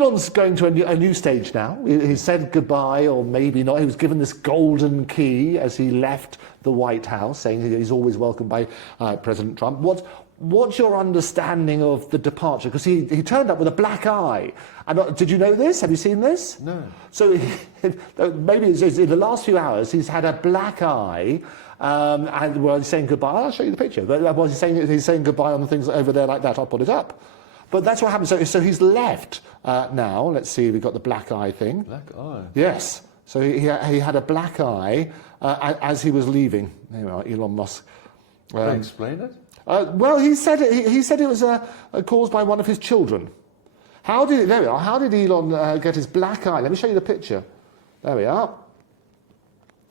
Elon's going to a new stage now. He said goodbye, or maybe not. He was given this golden key as he left the White House, saying he's always welcomed by President Trump. What's your understanding of the departure? Because he turned up with a black eye. And did you know this? Have you seen this? No. So maybe it's in the last few hours he's had a black eye, and while he's saying goodbye, I'll show you the picture. But while he's saying goodbye on the things over there like that, I'll put it up. But that's what happened. So he's left now. Let's see, we've got the black eye thing. Black eye? Yes. So he had a black eye as he was leaving. There you are, Elon Musk. Can you explain it? Well, he said it was caused by one of his children. There we are. How did Elon get his black eye? Let me show you the picture. There we are.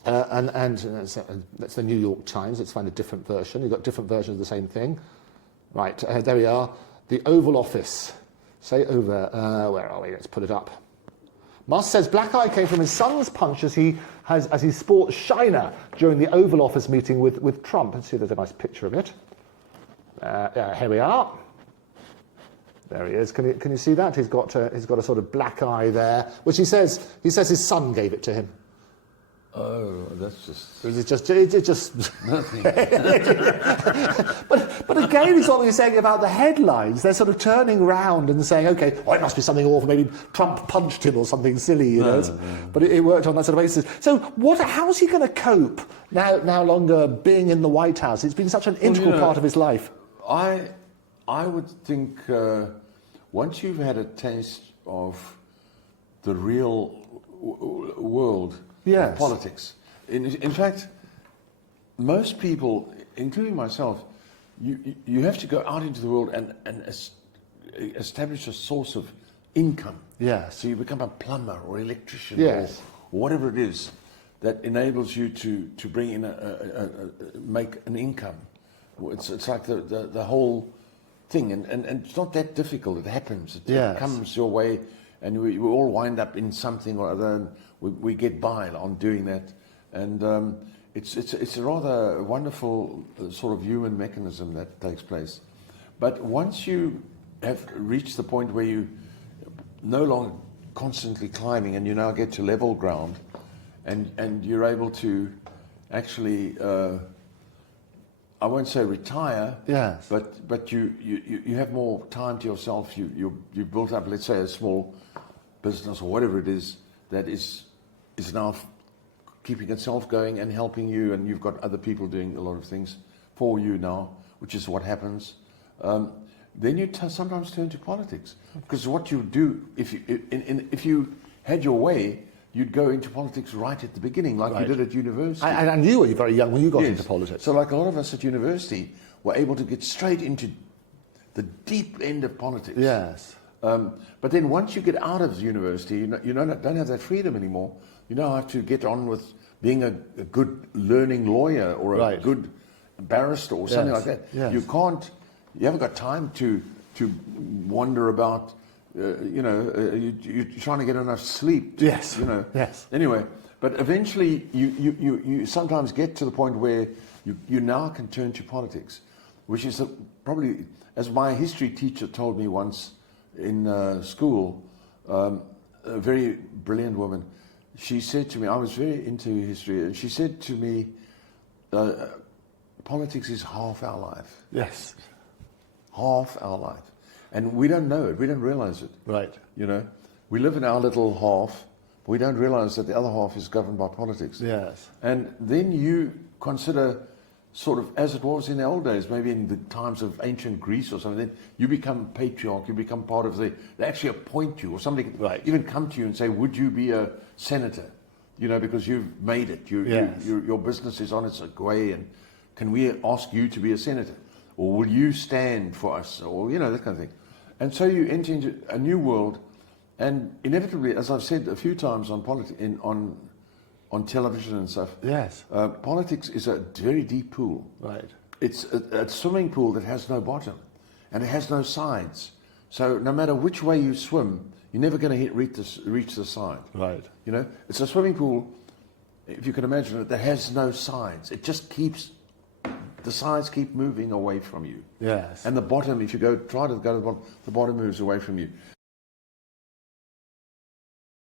And that's the New York Times. Let's find a different version. You've got different versions of the same thing. Right, there we are. The Oval Office. Say over, where are we? Let's put it up. Musk says black eye came from his son's punch as he sports Shiner during the Oval Office meeting with Trump. Let's see if there's a nice picture of it. Here we are. There he is. Can you see that? He's got a sort of black eye there, which he says his son gave it to him. Oh, that's just... It's just nothing. but again, it's what we were saying about the headlines. They're sort of turning round and saying, okay, it must be something awful. Maybe Trump punched him or something silly, you know. No. But it worked on that sort of basis. So how's he going to cope now longer being in the White House? It's been such an integral part of his life. I would think once you've had a taste of the real world, yes, of politics. In fact, most people, including myself, you have to go out into the world and establish a source of income. Yes. So you become a plumber or electrician, yes, or whatever it is that enables you to bring in make an income. It's like the whole thing, and it's not that difficult. It happens. It comes your way, and we all wind up in something or other. And we get by on doing that, and it's a rather wonderful sort of human mechanism that takes place. But once you have reached the point where you no longer constantly climbing, and you now get to level ground, and you're able to actually, I won't say retire, yes, but you have more time to yourself. You built up, let's say, a small business or whatever it is that is now keeping itself going and helping you, and you've got other people doing a lot of things for you now, which is what happens. Then you sometimes turn to politics, because what you do, if you had your way, you'd go into politics right at the beginning, like you did at university. And you were very young when you got into politics. So like a lot of us at university were able to get straight into the deep end of politics. Yes. But then once you get out of university, you don't have that freedom anymore. You now have to get on with being a good learning lawyer or a good barrister or something like that. Yes. You haven't got time to wonder about, you're trying to get enough sleep. Yes. Yes. Anyway, but eventually you sometimes get to the point where you now can turn to politics, which is probably, as my history teacher told me once in school, a very brilliant woman. She said to me, I was very into history, and she said to me, politics is half our life. Yes. Half our life. And we don't know it, we don't realize it. Right. We live in our little half, but we don't realize that the other half is governed by politics. Yes. And then you consider, sort of as it was in the old days, maybe in the times of ancient Greece or something, then you become patriarch, you become part of they actually appoint you, or somebody can even come to you and say, would you be a senator? Because you've made it, your business is on its way, and can we ask you to be a senator? Or will you stand for us? Or, that kind of thing. And so you enter into a new world, and inevitably, as I've said a few times on television and stuff, yes, politics is a very deep pool. Right. It's a swimming pool that has no bottom, and it has no sides. So no matter which way you swim, you're never going to reach the side. Right. It's a swimming pool, if you can imagine it, that has no sides. It just keeps, the sides keep moving away from you. Yes. And the bottom, if you try to go to the bottom moves away from you.